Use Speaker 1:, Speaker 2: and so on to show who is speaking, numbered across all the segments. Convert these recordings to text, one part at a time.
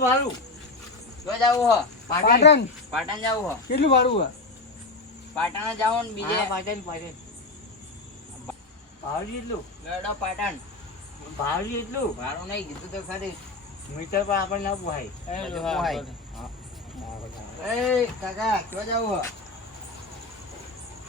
Speaker 1: કેટલું ભાડું?
Speaker 2: જો જાવું હો
Speaker 3: પાટણ.
Speaker 2: પાટણ? જાવું હો.
Speaker 3: કેટલું ભાડું હે?
Speaker 2: પાટણ જાવું ને બીજે.
Speaker 1: પાટણ પાટણ. ભાડું એટલું?
Speaker 2: પાટણ.
Speaker 1: ભાડું એટલું?
Speaker 2: ભાડું નહીં કીધું તો ખરી.
Speaker 1: મીટર પર આપણને ના પોહાય
Speaker 2: પોહાય. એ કાકા ક્યાં જાવું હો?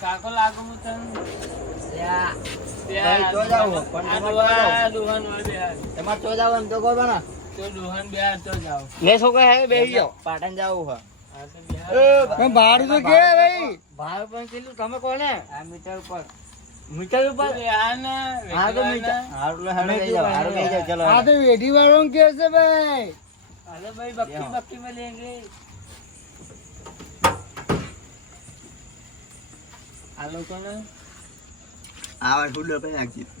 Speaker 4: કાકો લાગુ હું તને?
Speaker 2: પણ તમારે ચો જાવું એમ તો કહો ને
Speaker 1: લે છોકરા હે બેહી જાઓ.
Speaker 2: પાટણ જાવું હા
Speaker 3: ભાઈ.
Speaker 1: ભાડું
Speaker 4: બક્કી બક્કી માં લેંગે આ
Speaker 2: લોકો ને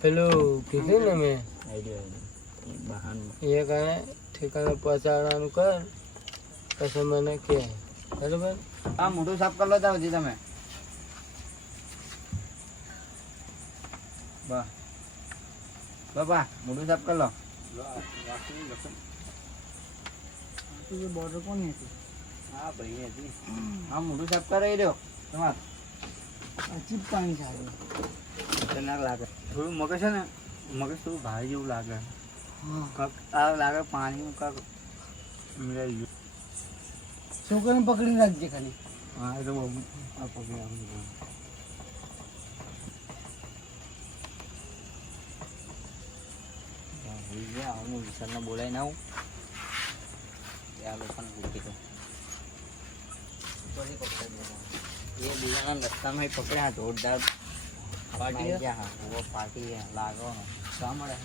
Speaker 4: પેલું કીધું ને મેં.
Speaker 2: આઈડિયા
Speaker 4: એ કારણે ઠેકાણે પહોંચાડવાનું કર પછી મને કે બરોબર?
Speaker 2: હા મોઢું સાફ કરી લો જાવ જી તમે. બા. બાપા મોઢું સાફ કરી લો.
Speaker 3: બોર્ડર કોની હતી?
Speaker 2: હા ભાઈ હતી હા મોઢું સાફ કરી રહ્યો તમાર.
Speaker 3: આ ચીપકાની સારું
Speaker 2: ખતરનાક લાગે.
Speaker 1: થોડું મગજ છે ને મગજ થોડું ભારે જેવું લાગે.
Speaker 3: હા
Speaker 1: કાંક આ લાગે ગયું.
Speaker 3: છોકરાને પકડી રાખજે ખાલી.
Speaker 1: હા એ તો બહુ આ પકડી આવી
Speaker 2: વિશાલને બોલાવીને આવું. એ આ લોકોને પકડાઈ દેવાનું. એ બીજાના રસ્તામાં પકડ્યા જોરદાર.
Speaker 4: પાર્ટી
Speaker 2: હા. પાર્ટી લાગવાનો. શા મળે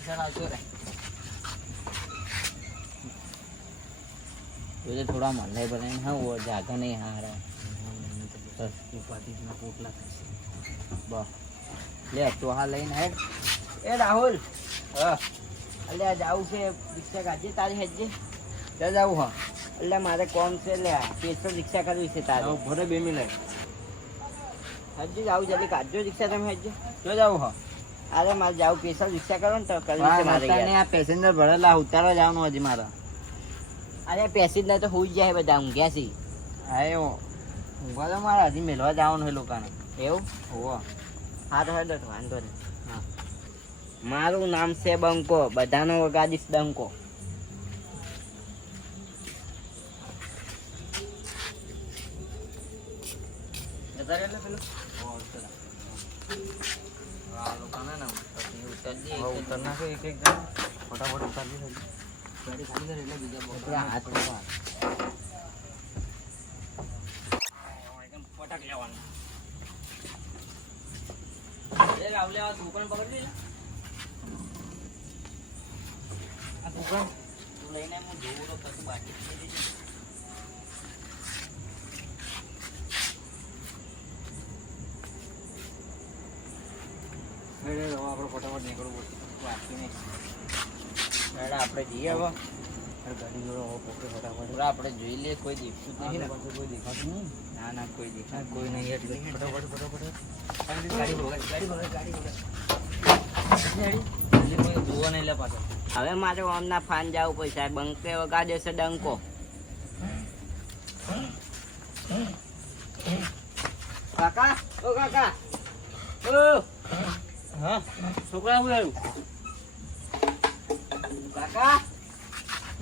Speaker 2: ચાલ આવજો રે જોજે થોડા મલાઈ બનાવીને હા ઓ જાગા નહીં હારા
Speaker 1: ઉપાધિના પોટલા થશે
Speaker 2: બસ લે તો હા લઈને હેડ એ રાહુલ હા એટલે આ જાવું છે રિક્ષા કાઢજે તારી હેડજે ક્યાં જાવું હા એટલે મારે કોમ છે લે સ્પેશિયલ રિક્ષા કરવી છે તારે
Speaker 1: ઊભો રે બે મિનિટ
Speaker 2: હજી જાવું જલ્દી કાઢજો રિક્ષા તમે હજી જો જાવું હા અરે મારે જાવ પૈસા રિક્ષા કરો ને તો મારે
Speaker 1: આ પેસેન્જર ભરેલા ઉતારવા જવાનું હજી મારે.
Speaker 2: અરે પેસેન્જર તો હોઈ જ જાય બધા ઊંઘ્યા છે
Speaker 1: હા ઊંઘવા તો મારે હજી મેળવા જવાનું છે લોકોને.
Speaker 2: એવું?
Speaker 1: હોવો.
Speaker 2: હા તો હેડો તો વાંધો નહીં. હા. મારું નામ છે બંકો બધાનો વગાડીશ ડંકો પેલું? આ લોકોને ને પછી
Speaker 1: હવે
Speaker 2: એક
Speaker 1: ઉતાર એક જણ ફટાફટ ઉતારવી
Speaker 2: ગાડી ખાલી કરે એટલે બીજા કૂકણ લઈને હું જોઉં તો કશું બાકી છે કે નહીં.
Speaker 1: હેડે હવે આપણે ફટાફટ નીકળવું પડશે.
Speaker 2: નહીં. આપણે જઈએ હવે.
Speaker 1: ગાડી જોડો હવે ફટાફટ.
Speaker 2: આપણે જોઈ લઈએ કોઈ દેખતું નહીં ને.
Speaker 1: કોઈ દેખાતું નહીં.
Speaker 2: ના ના કોઈ દેખાય
Speaker 1: કોઈ નહીં એટલે ફટાફટ ફટાફટ.
Speaker 2: ગાડી ગાડી ગાડી નહીં લે પાછો. હવે મારે ઓમના ફાન જાવ પૈસા બંકે વગા છે ડંકો. કાકા ઓ કાકા. ઓ.
Speaker 1: હા? છોકરા આવ્યું
Speaker 2: કાકા?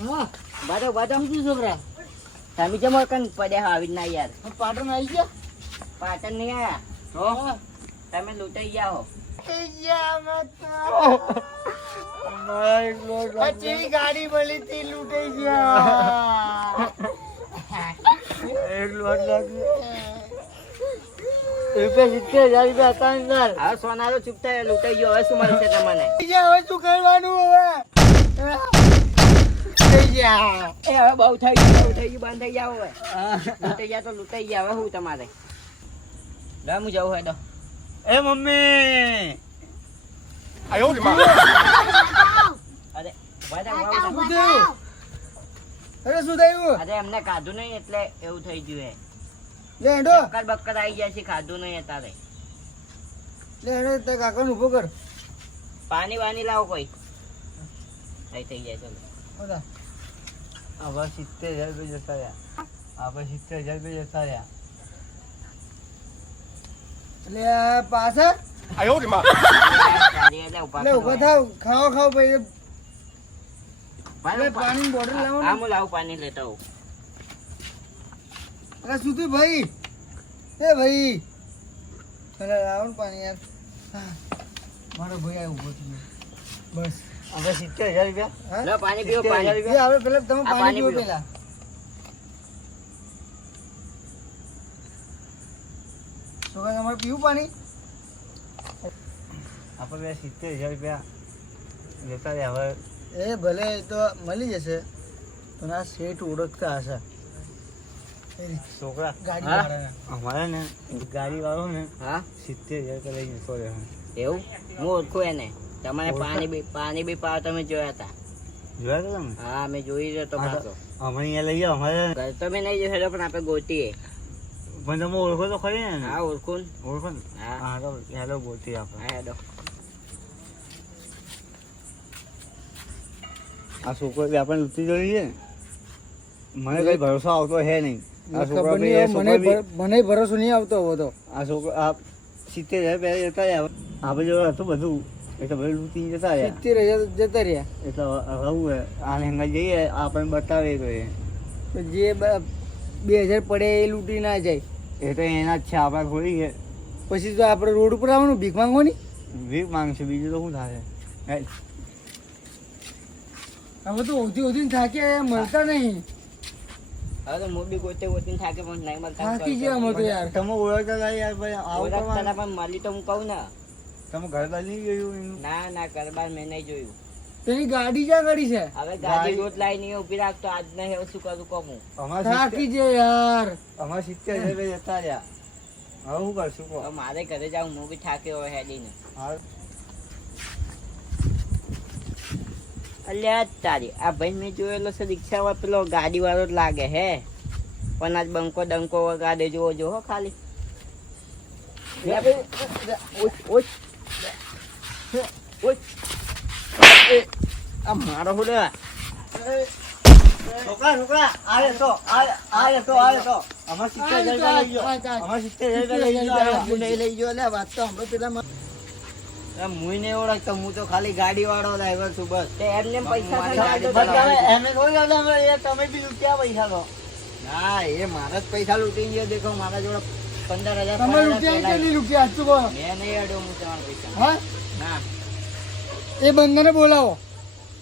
Speaker 2: હા? બાજો શું છોકરા? તમે કેમ કન પડ્યા આવી ના યાર?
Speaker 3: પાટણ આવી ગયા?
Speaker 2: પાટણ નહીં આયા? તો? તમે લૂંટાઈ ગયા હો.
Speaker 3: ગાડી મળી તી લૂંટાઈ ગયા
Speaker 1: રૂપિયા સિત્તેર હજાર રૂપિયા હતા અંદર
Speaker 2: હવે સોનારો ચૂપ લૂંટાઈ ગયો હવે શું મળશે તમને?
Speaker 3: હવે શું કરવાનું હવે? થઈ ગયા.
Speaker 2: એ હવે બહુ થઈ ગયું બહુ થઈ ગયું બંધ થઈ જાવ હવે. લૂંટાઈ ગયા તો લૂંટાઈ ગયા હવે હું તમારે? હું જવું તો
Speaker 1: એ મમ્મી.
Speaker 2: અરે વાજા, વાજા.
Speaker 3: શું થયું? અરે શું થયું?
Speaker 2: અરે એમને કાઢું નહીં એટલે એવું થઈ ગયું હે
Speaker 3: લે હેડો.
Speaker 2: બક્કર બક્કર આવી ગયા છે ખાધું નહીં અત્યારે.
Speaker 3: લે હેડો તારા કાકાને ઊભો કર.
Speaker 2: પાણી વાણી લાવો કોઈ. થઈ થઈ જાય ચાલો
Speaker 1: સિત્તેર હજાર રૂપિયા જતા રહ્યા. આવા સિત્તેર હજાર રૂપિયા જતા રહ્યા.
Speaker 3: એટલે આ પાછા
Speaker 2: તારી
Speaker 3: ઊભા થાવ ખાઓ ખાઓ પછી
Speaker 2: ભાઈ,
Speaker 3: પાણી બોટલ લાવો
Speaker 2: હા હું લાવું પાણી લેતા આવું.
Speaker 3: અરે ભાઈ. એ ભાઈ. અરે લાવો પાણી યાર. મારો ભાઈ આ ઊભો થયો બસ.
Speaker 1: હવે સિત્તેર હજાર રૂપિયા?
Speaker 2: લો પાણી પીવો પાણી
Speaker 3: રૂપિયા. હવે પેલા તમે પાણી પીવો. પેલા. કાંઈ તમારે પીવું પાણી?
Speaker 1: આપણે બે સિત્તેર હજાર રૂપિયા જતા હવે.
Speaker 3: એ ભલે તો મળી જશે પણ આ શેઠ ઓળખતા હશે.
Speaker 1: છોકરા. અમારે ને ગાડી વાળો ને
Speaker 2: હા?
Speaker 1: સિત્તેર હજાર રહ્યો
Speaker 2: એવું? હું ઓળખું એને. તમારે પાણી બી પાણી બી પાવ તમે જોયા હતા
Speaker 1: જોયા તો તમે?
Speaker 2: હા મેં જોઈ રહ્યો તો પાછો.
Speaker 1: અમે અહીંયા લઈ જાઓ અમારે
Speaker 2: ઘર તો મેં નહીં જોયો પણ આપણે ગોતીએ.
Speaker 1: પણ તમે ઓળખો તો ખરી ને
Speaker 2: હા ઓળખું
Speaker 1: ઓળખો ને?
Speaker 2: હા.
Speaker 1: હા તો હેલો બોલતી આપણે.
Speaker 2: હા
Speaker 1: આ છોકરો બી આપણે લૂંટી જોઈએ મને કઈ ભરોસો આવતો હે નહીં.
Speaker 3: મને
Speaker 1: બી
Speaker 3: ભર- મને ભરોસો નહીં આવતો હવે
Speaker 1: આ છોકરો આ સિત્તેર હજાર રૂપિયા જતા રહ્યા આપણે જો હતું બધું. એટલે બધું લૂંટી જતા રહ્યા.
Speaker 3: સિત્તેર હજાર જતા રહ્યા.
Speaker 1: એટલે હવે હું હે, જઈએ આપણને બતાવે તો એ.
Speaker 3: જે બે હજાર પડે એ લૂંટી ના જાય.
Speaker 1: એ તો એના જ છે આપણે થોડી છે.
Speaker 3: પછી તો આપણે રોડ ઉપર આવવાનું ભીખ માંગવાની
Speaker 1: ભીખ માંગશે બીજું તો શું થશે?
Speaker 3: હવે તો ઓછી ઓધી થાકે મળતા નહીં.
Speaker 2: હવે તો મોબી ગોતે ગોતીને થાકે પણ નહીં મળતા
Speaker 3: થાકી ગયા મો તો યાર.
Speaker 1: તમે ઓળખતા યાર ભાઈ આવો
Speaker 2: ઓળખતા પણ માલી તો હું કહું ને.
Speaker 1: તમે ઘર બાર નહીં જોયું
Speaker 2: ના ના કરબાર મેં નહીં જોયું.
Speaker 3: તેની ગાડી જ્યાં ગાડી છે?
Speaker 2: હવે
Speaker 1: ગાડી-
Speaker 2: ગાડી લાઈ નહીં ઊભી રાખતો આજ નહીં હવે શું કરું કહું હું?
Speaker 3: થાકી છે યાર.
Speaker 1: અમારે સિત્તેર હજાર જતા રહ્યા હવે શું કરશું
Speaker 2: મારે ઘરે જાઉં હું બી થાક્યો હવે હેડીને.
Speaker 1: હા.
Speaker 2: અલ્યા તારી. આ ભાઈ મેં જોયેલો છે રિક્ષા વાળો પેલો ગાડી વાળો જ લાગે હે. પણ આજ બંકો ડંકો વગાડે જોવો જોવો ખાલી. આ મારો હું
Speaker 1: છોકરા છોકરા આલે તો આલે આલે તો આલે તો. અમારે સિત્તેર હજાર લઈ જાઓ
Speaker 3: આ, આ, આ.
Speaker 1: અમારે સિત્તેર હજાર લઈ જાઓ
Speaker 3: લઈ ગયો વાત તો હમણાં પેલા મ-
Speaker 2: નહીં ઓળખતો હું તો ખાલી ગાડી વાળો ડ્રાઈવર છું બસ. એમને પૈસા
Speaker 1: તમે
Speaker 2: ગાડી
Speaker 1: એમને થોડી વાત અમે યાર તમે બી લૂંટ્યા પૈસા લો
Speaker 2: ના એ મારા જ પૈસા લૂંટી ગયો દેખો મારા જોડે પંદર હજાર
Speaker 3: તમે લૂંટ્યા કે નહીં લૂંટ્યા?
Speaker 2: મેં નહીં અડ્યો હું તમારા પૈસા.
Speaker 3: હા?
Speaker 2: ના.
Speaker 3: એ બંધાને બોલાવો.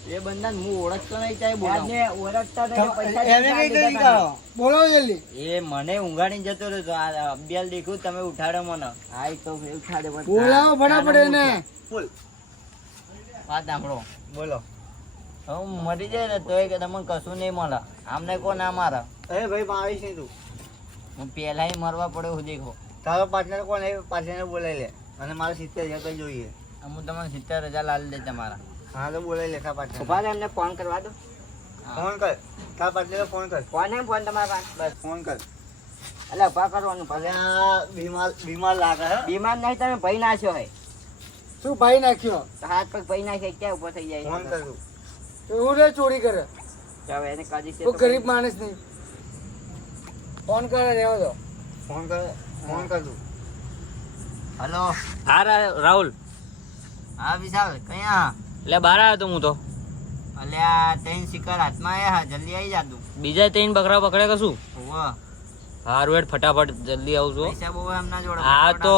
Speaker 2: એ બંધન હું ઓળખતો નહીં ચાહે બોલાને ઓળખતા નહીં પૈસા
Speaker 1: એને કઈ કરો
Speaker 3: બોલાવો જલ્દી.
Speaker 2: એ મને ઊંઘાડી જતો રહ્યો તો આ અભ્યાલ દેખું તમે ઉઠાડો મને. હા તો ઉઠાડે પણ
Speaker 3: બોલાવો ફટાફટ એને.
Speaker 1: બોલ.
Speaker 2: વાત સાંભળો.
Speaker 1: બોલો.
Speaker 2: હું મરી જાય ને તોય કે તમને કશું નહીં મળે. આમને કો ના મારે.
Speaker 1: અરે ભાઈ માવીશ નહીં તું.
Speaker 2: હું પહેલા મરવા પડ્યો હું દેખો.
Speaker 1: તારો પાર્ટનર કોણ એ પાર્ટનર બોલાવી લે. અને મારે સિત્તેર હજાર કઈ જોઈએ.
Speaker 2: હું તમને સિત્તેર હજાર લાવી દે તમારા.
Speaker 1: હા તો બોલાવી લે તારા
Speaker 2: ઊભા એમને ફોન કરવા દો.
Speaker 1: ફોન કર. તારા પાર્ટનર ફોન કર.
Speaker 2: ફોન એમ ફોન તમારા પાસે. બસ
Speaker 1: ફોન કર.
Speaker 2: એટલે ઊભા કરવાનું
Speaker 1: ભલે.
Speaker 2: પછી
Speaker 1: બીમાર બીમાર લાગે
Speaker 2: બીમાર નહીં તમે ભઈ નાખ્યો હે.
Speaker 3: શું ભાઈ નાખ્યો?
Speaker 2: હાથ પગ ભાઈ નાખે ક્યાં ઊભો થઈ જાય?
Speaker 1: ફોન કર. તું
Speaker 3: એવું રે ચોરી કરે.
Speaker 2: હવે એને કાજી છે
Speaker 3: ગરીબ માણસ નહીં. ફોન કરે રહેવા દો.
Speaker 1: ફોન કર ફોન કર. તું
Speaker 2: હલો.
Speaker 5: હા રાહુલ.
Speaker 2: હા વિશાલ કયા?
Speaker 5: એટલે બહાર આવ્યો તો હું તો.
Speaker 2: અલ્યા ત્રણ શિકાર હાથમાં આયા હા જલ્દી આવી જાતું
Speaker 5: બીજા ત્રણ બકરા પકડે
Speaker 2: કશું?
Speaker 5: હારું હેડ ફટાફટ જલ્દી આવું છું આ તો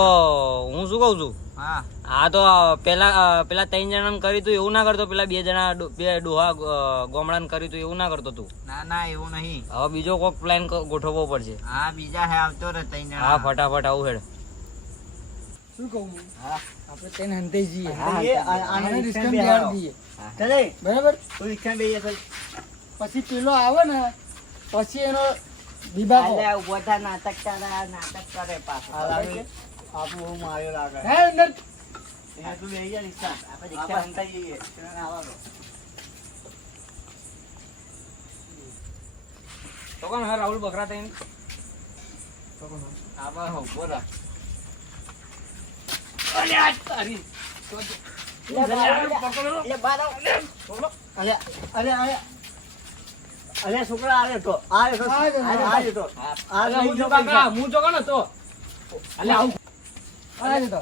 Speaker 5: હું શું કહું છું?
Speaker 2: હા.
Speaker 5: આ તો પેલા પેલા ત્રણ જણાને કર્યું તું એવું ના કરતો પેલા બે જણા બે ડોહા ગોમડાને કર્યું તું એવું ના કરતો તું.
Speaker 2: ના ના એવું નહીં.
Speaker 5: હવે બીજો કોઈક પ્લાન ગોઠવવો પડશે.
Speaker 2: હા બીજા હે આવતો રે તૈન
Speaker 5: હા ફટાફટ આવું હેડ.
Speaker 3: શું કહું હું?
Speaker 2: હા.
Speaker 3: આપણે તેને હંતે જઈએ.
Speaker 2: હા,
Speaker 1: આને
Speaker 3: રિસ્કન બિહાર દઈએ.
Speaker 1: ચાલે.
Speaker 3: બરાબર?
Speaker 1: તો રિક્ષામાં બેસી જા ચાલ.
Speaker 3: પછી પેલો આવે ને પછી એનો વિભાગો
Speaker 2: અલ્યા ઊભો થા નાટક કરે નાટક કરે પાછો.
Speaker 1: આપણું માર્યો લાગે.
Speaker 3: હે અંદર.
Speaker 1: એ તું બેસી જા રિક્ષા.
Speaker 2: આપણે રિક્ષા
Speaker 1: હંતાઈ જઈએ તને આવવા દો.
Speaker 5: તો કોણ હે રાહુલ બકરા ત્રણ
Speaker 2: આવા હો બોલા લે બાર આવો, લે. લે બાર આવો.
Speaker 1: અરે અરે અરે અરે છોકરા આવે તો. આવે તો.
Speaker 3: આવે તો,
Speaker 1: આવે તો.
Speaker 2: હા.
Speaker 1: આવે
Speaker 5: અલ્યા, હું જો કાકા હું જો કાનો તો. અલ્યા આવું.
Speaker 3: આ જતો.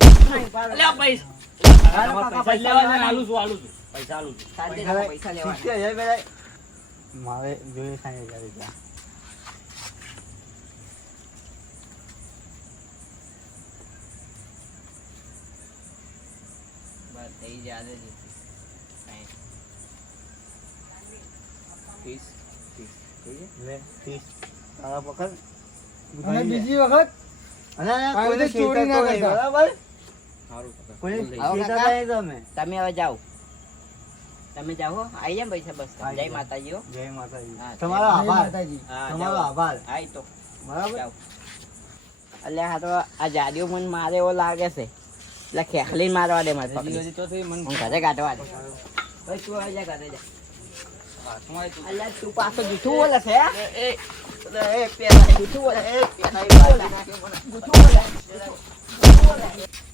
Speaker 5: અલ્યા પૈસા. પૈસા લેવા છે છું આલું છું. પૈસા આલું છું.
Speaker 2: પૈસા લેવાના
Speaker 1: સિત્તેર હજાર પેલા મારે જોઈએ
Speaker 2: થઈ જાય આજે જ. ફીસ ત્રીસ.
Speaker 1: તારા પકડ.
Speaker 3: અને બીજી વખત
Speaker 1: અને
Speaker 3: ચોરી ના કરતા.
Speaker 1: બરાબર? તમે.
Speaker 2: તમે હવે જાઓ. તમે જાઓ આવી જાય પૈસા બસ. જય માતાજી
Speaker 1: જય માતાજી. તમારો આભાર. તમારો આભાર.
Speaker 2: આઈ તો.
Speaker 1: બરાબર?
Speaker 2: અલ્યા હા તો આ જાડિયો મને મારે એવો લાગે છે. એટલે ખેખલી મારવા દે મારે
Speaker 5: હજી તો થઈ મને
Speaker 2: હું ઘરે કાઢવા દે. ભાઈ તું આવી જા ઘરે જા. તું. પાછો જૂઠું બોલે છે હે? જૂઠું બોલે. જૂઠું બોલે. જૂઠું બોલે.